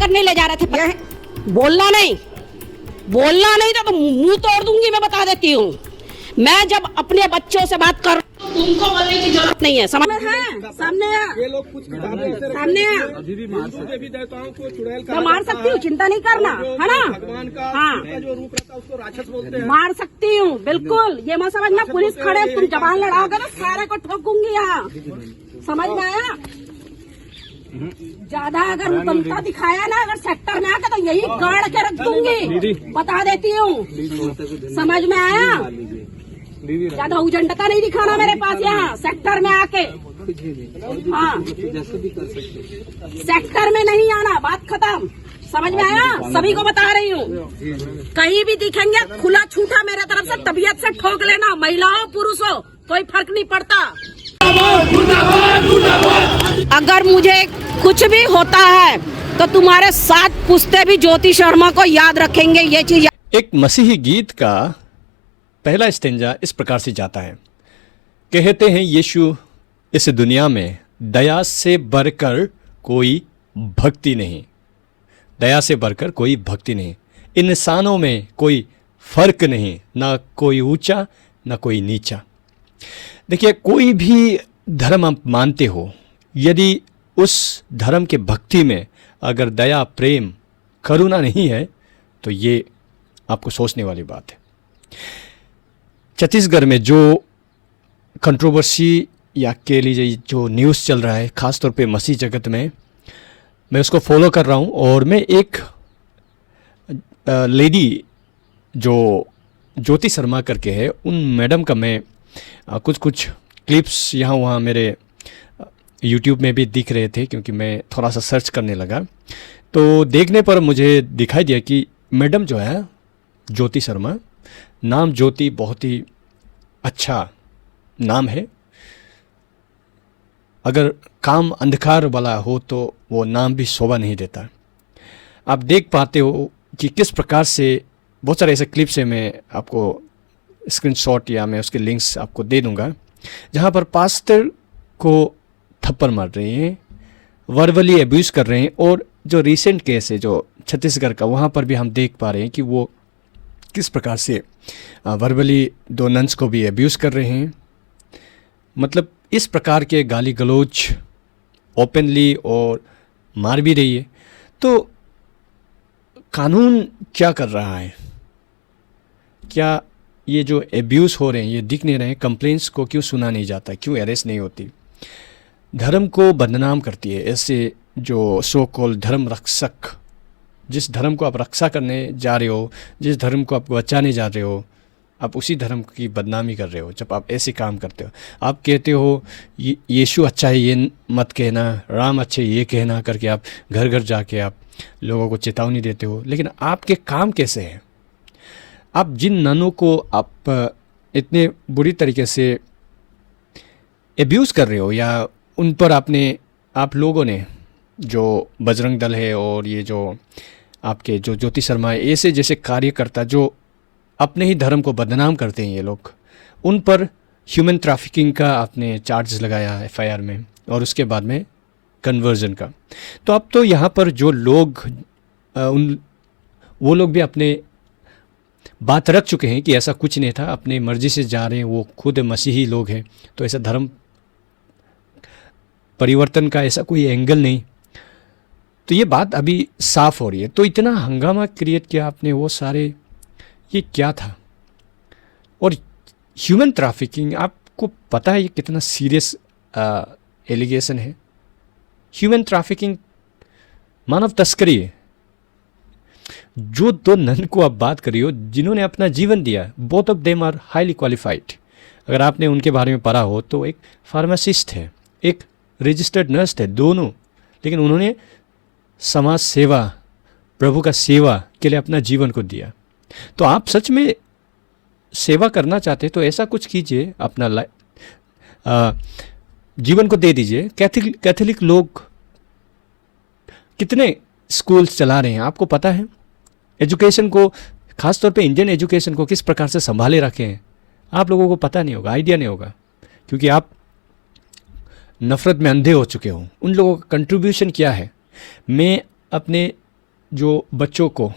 करने ले जा रहे थे। बोलना नहीं तो मुंह तोड़ दूंगी, मैं बता देती हूँ। मैं जब अपने बच्चों से बात कर, तुमको बोलने की जरूरत नहीं है, समझ में है? सामने ये लोग कुछ सामने देवी देवताओं को चुड़ैल मैं मार सकती हूँ, चिंता नहीं करना, है ना? भगवान का हाँ, जो रूप रहता है उसको राक्षस बोलते हैं। मार सकती हूँ, बिल्कुल। ये मत समझना पुलिस खड़े, तुम जबान लड़ाओगे तो सारे को ठोकूंगी यहाँ, समझ में आया? ज्यादा अगर उतमता दिखाया ना, अगर सेक्टर में आकर तो यही गाड़ के रख दूंगी, बता देती हूँ, समझ में आया? ज्यादा उजंडता नहीं दिखाना मेरे पास यहाँ सेक्टर में आके। हाँ, सेक्टर में नहीं आना, बात खत्म, समझ में आया? सभी को बता रही हूँ, कहीं भी दिखेंगे खुला छूटा मेरे तरफ से तबीयत से ठोक लेना, महिला हो पुरुष हो कोई फर्क नहीं पड़ता। अगर मुझे कुछ भी होता है तो तुम्हारे 7 पुश्ते भी ज्योति शर्मा को याद रखेंगे, ये चीज। एक मसीही गीत का पहला स्टेंजा इस प्रकार से जाता है। कहते हैं यीशु इस दुनिया में दया से बढ़कर कोई भक्ति नहीं, दया से बढ़कर कोई भक्ति नहीं। इंसानों में कोई फर्क नहीं, ना कोई ऊंचा ना कोई नीचा। देखिए, कोई भी धर्म आप मानते हो, यदि उस धर्म के भक्ति में अगर दया, प्रेम, करुणा नहीं है तो ये आपको सोचने वाली बात है। छत्तीसगढ़ में जो कंट्रोवर्सी या कह लीजिए जो न्यूज़ चल रहा है, ख़ास तौर पे मसीह जगत में, मैं उसको फॉलो कर रहा हूँ। और मैं एक लेडी जो ज्योति शर्मा करके है, उन मैडम का मैं कुछ क्लिप्स यहाँ वहाँ मेरे यूट्यूब में भी दिख रहे थे, क्योंकि मैं थोड़ा सा सर्च करने लगा। तो देखने पर मुझे दिखाई दिया कि मैडम जो है ज्योति शर्मा, नाम ज्योति बहुत ही अच्छा नाम है। अगर काम अंधकार वाला हो तो वो नाम भी शोभा नहीं देता। आप देख पाते हो कि किस प्रकार से बहुत सारे ऐसे क्लिप्स हैं, मैं आपको स्क्रीनशॉट या मैं उसके लिंक्स आपको दे दूंगा, जहाँ पर पास्टर को थप्पड़ मार रहे हैं, वर्बली एब्यूज़ कर रहे हैं। और जो रिसेंट केस है जो छत्तीसगढ़ का, वहाँ पर भी हम देख पा रहे हैं कि वो किस प्रकार से वर्बली 2 नन्स को भी एब्यूज़ कर रहे हैं। मतलब इस प्रकार के गाली गलौज ओपनली और मार भी रही है। तो कानून क्या कर रहा है? क्या ये जो एब्यूज़ हो रहे हैं ये दिख नहीं रहे हैं? कंप्लेंट्स को क्यों सुना नहीं जाता, क्यों अरेस्ट नहीं होती? धर्म को बदनाम करती है ऐसे जो सो कॉल धर्म रक्षक। जिस धर्म को आप रक्षा करने जा रहे हो, जिस धर्म को आप बचाने जा रहे हो, आप उसी धर्म की बदनामी कर रहे हो जब आप ऐसे काम करते हो। आप कहते हो यीशु अच्छा है ये मत कहना, राम अच्छे ये कहना करके आप घर घर जाके आप लोगों को चेतावनी देते हो, लेकिन आपके काम कैसे हैं? आप जिन ननों को आप इतने बुरी तरीके से एब्यूज़ कर रहे हो, या उन पर आप लोगों ने, जो बजरंग दल है और ये जो आपके जो ज्योति शर्मा है, ऐसे जैसे कार्यकर्ता जो अपने ही धर्म को बदनाम करते हैं, ये लोग, उन पर ह्यूमन ट्रैफिकिंग का आपने चार्ज लगाया एफआईआर में, और उसके बाद में कन्वर्जन का। तो अब तो यहाँ पर जो लोग वो लोग भी अपने बात रख चुके हैं कि ऐसा कुछ नहीं था, अपने मर्जी से जा रहे हैं, वो खुद मसीही लोग हैं, तो ऐसा धर्म परिवर्तन का ऐसा कोई एंगल नहीं। तो ये बात अभी साफ हो रही है। तो इतना हंगामा क्रिएट किया आपने, वो सारे, ये क्या था? और ह्यूमन ट्रैफिकिंग, आपको पता है ये कितना सीरियस एलिगेशन है? ह्यूमन ट्रैफिकिंग मानव तस्करी है। जो 2 नन को आप बात करी हो जिन्होंने अपना जीवन दिया, both of them are highly qualified. अगर आपने उनके बारे में पढ़ा हो तो एक फार्मासिस्ट है, एक रजिस्टर्ड नर्स है, दोनों, लेकिन उन्होंने समाज सेवा, प्रभु का सेवा के लिए अपना जीवन को दिया। तो आप सच में सेवा करना चाहते तो ऐसा कुछ कीजिए, अपना जीवन को दे दीजिए। कैथोलिक लोग कितने स्कूल्स चला रहे हैं, आपको पता है? एजुकेशन को, खास तौर पे इंडियन एजुकेशन को किस प्रकार से संभाले रखे हैं, आप लोगों को पता नहीं होगा, आइडिया नहीं होगा, क्योंकि आप नफ़रत में अंधे हो चुके हो। उन लोगों का कंट्रीब्यूशन क्या है? मैं अपने जो बच्चों को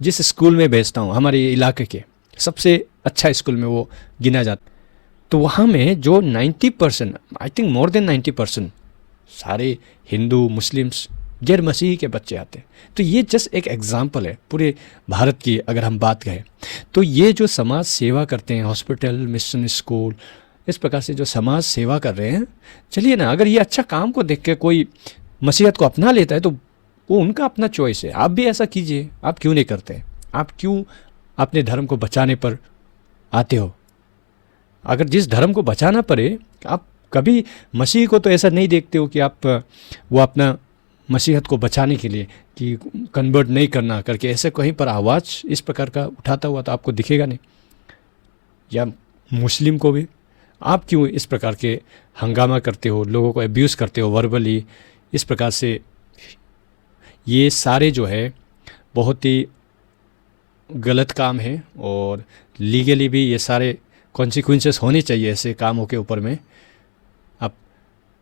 जिस स्कूल में भेजता हूँ, हमारे इलाके के सबसे अच्छा स्कूल में वो गिना जाता, तो वहाँ में जो 90%, आई थिंक मोर देन 90% सारे हिंदू मुस्लिम्स गैर मसीही के बच्चे आते हैं। तो ये जस्ट एक एग्जाम्पल है पूरे भारत की, अगर हम बात करें तो ये जो समाज सेवा करते हैं, हॉस्पिटल, मिशन स्कूल, इस प्रकार से जो समाज सेवा कर रहे हैं, चलिए ना, अगर ये अच्छा काम को देख के कोई मसीहत को अपना लेता है तो वो उनका अपना चॉइस है। आप भी ऐसा कीजिए, आप क्यों नहीं करते? आप क्यों अपने धर्म को बचाने पर आते हो? अगर जिस धर्म को बचाना पड़े, आप कभी मसीह को तो ऐसा नहीं देखते हो कि आप वो अपना मसीहत को बचाने के लिए कि कन्वर्ट नहीं करना करके ऐसे कहीं पर आवाज़ इस प्रकार का उठाता हुआ तो आपको दिखेगा नहीं। या मुस्लिम को भी आप क्यों इस प्रकार के हंगामा करते हो, लोगों को अब्यूज़ करते हो वर्बली, इस प्रकार से? ये सारे जो है बहुत ही गलत काम है और लीगली भी ये सारे कॉन्सिक्वेंसेस होने चाहिए ऐसे कामों के ऊपर में। आप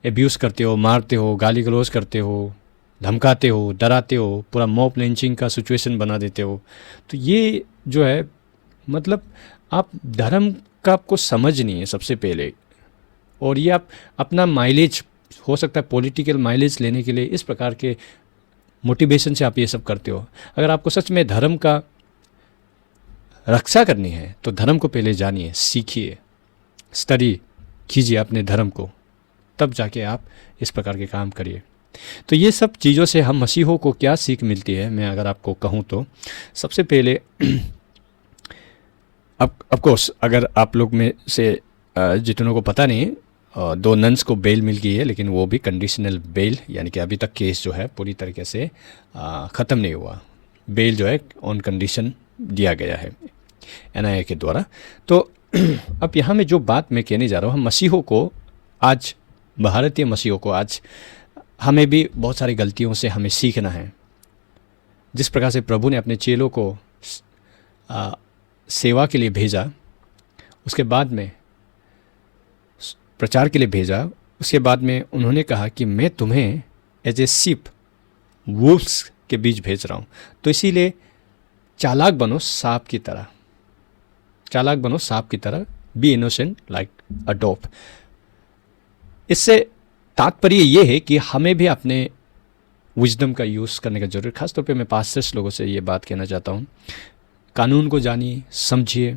एब्यूज़ करते हो, मारते हो, गाली गलौज करते हो, धमकाते हो, डराते हो, पूरा मॉब लिंचिंग का सिचुएशन बना देते हो, तो ये जो है मतलब आप धर्म का आपको समझ नहीं है सबसे पहले। और ये आप अपना माइलेज, हो सकता है पॉलिटिकल माइलेज लेने के लिए इस प्रकार के मोटिवेशन से आप ये सब करते हो। अगर आपको सच में धर्म का रक्षा करनी है तो धर्म को पहले जानिए, सीखिए, स्टडी कीजिए अपने धर्म को, तब जाके आप इस प्रकार के काम करिए। तो ये सब चीज़ों से हम मसीहों को क्या सीख मिलती है, मैं अगर आपको कहूँ तो सबसे पहले ऑफकोर्स अगर आप लोग में से जितनों को पता नहीं, 2 नन्स को बेल मिल गई है, लेकिन वो भी कंडीशनल बेल, यानी कि अभी तक केस जो है पूरी तरीके से ख़त्म नहीं हुआ। बेल जो है ऑन कंडीशन दिया गया है NIA के द्वारा। तो अब यहाँ में जो बात मैं कहने जा रहा हूँ, हम मसीहों को आज, भारतीय मसीहों को आज हमें भी बहुत सारी गलतियों से हमें सीखना है। जिस प्रकार से प्रभु ने अपने चेलों को सेवा के लिए भेजा, उसके बाद में प्रचार के लिए भेजा, उसके बाद में उन्होंने कहा कि मैं तुम्हें एज ए शिप वुल्व्स के बीच भेज रहा हूँ, तो इसीलिए चालाक बनो सांप की तरह, चालाक बनो सांप की तरह, B innocent like a dog. इससे तात्पर्य ये है कि हमें भी अपने विजडम का यूज़ करने का जरूरत। खासतौर पे मैं पास्टर्स लोगों से ये बात कहना चाहता हूँ, कानून को जानिए, समझिए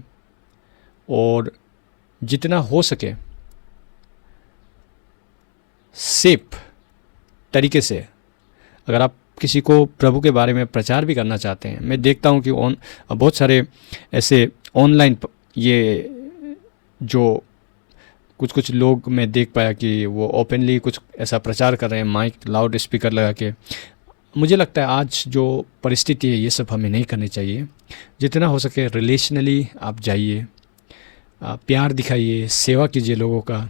और जितना हो सके सेफ तरीके से, अगर आप किसी को प्रभु के बारे में प्रचार भी करना चाहते हैं, मैं देखता हूँ कि बहुत सारे ऐसे ऑनलाइन ये जो कुछ लोग मैं देख पाया कि वो ओपनली कुछ ऐसा प्रचार कर रहे हैं, माइक लाउड स्पीकर लगा के। मुझे लगता है आज जो परिस्थिति है ये सब हमें नहीं करनी चाहिए। जितना हो सके रिलेशनली आप जाइए, प्यार दिखाइए, सेवा कीजिए लोगों का,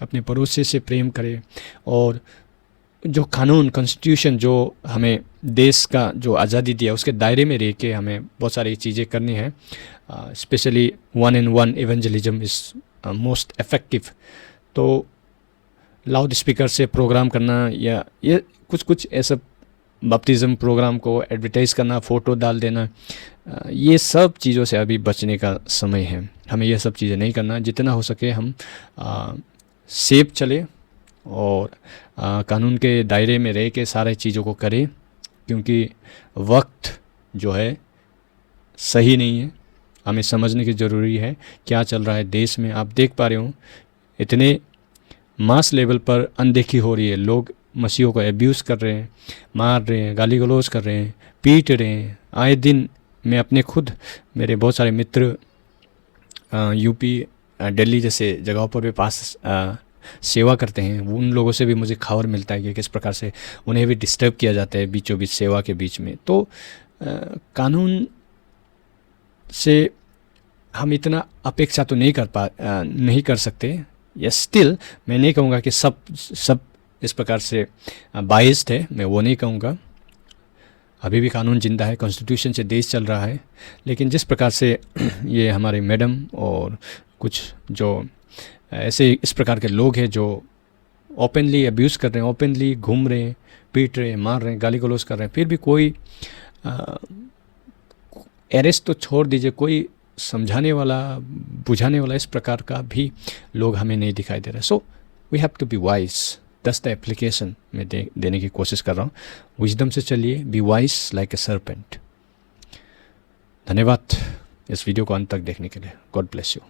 अपने पड़ोसी से प्रेम करें और जो कानून कॉन्स्टिट्यूशन जो हमें देश का जो आज़ादी दिया उसके दायरे में रह के हमें बहुत सारी चीज़ें करनी है। Specially 1-on-1 evangelism is most effective. तो लाउड स्पीकर से प्रोग्राम करना या ये कुछ ऐसा बपतिज़म प्रोग्राम को एडवर्टाइज़ करना, फ़ोटो डाल देना, ये सब चीज़ों से अभी बचने का समय है। हमें ये सब चीज़ें नहीं करना। जितना हो सके हम सेफ चले और कानून के दायरे में रह के सारे चीज़ों को करें, क्योंकि वक्त जो है सही नहीं है। हमें समझने की ज़रूरी है क्या चल रहा है देश में। आप देख पा रहे हो इतने मास लेवल पर अनदेखी हो रही है, लोग मसीहों को एब्यूज़ कर रहे हैं, मार रहे हैं, गाली गलौज कर रहे हैं, पीट रहे हैं। आए दिन मैं अपने खुद, मेरे बहुत सारे मित्र यूपी दिल्ली जैसे जगहों पर भी पास सेवा करते हैं, उन लोगों से भी मुझे खबर मिलता है कि किस प्रकार से उन्हें भी डिस्टर्ब किया जाता है बीचों बीच सेवा के बीच में। तो कानून से हम इतना अपेक्षा तो नहीं कर सकते। या स्टिल मैं नहीं कहूँगा कि सब इस प्रकार से बाइस्ड है, मैं वो नहीं कहूँगा। अभी भी कानून जिंदा है, कॉन्स्टिट्यूशन से देश चल रहा है। लेकिन जिस प्रकार से ये हमारे मैडम और कुछ जो ऐसे इस प्रकार के लोग हैं जो ओपनली अब्यूज़ कर रहे हैं, ओपनली घूम रहे हैं, पीट रहे हैं, मार रहे हैं, गाली गलौज कर रहे हैं, फिर भी कोई अरेस्ट तो छोड़ दीजिए, कोई समझाने वाला बुझाने वाला इस प्रकार का भी लोग हमें नहीं दिखाई दे रहे। So we have to be wise. Thus the application में देने की कोशिश कर रहा हूँ। विजडम से चलिए, be wise like a serpent. धन्यवाद इस वीडियो को अंत तक देखने के लिए। God bless you.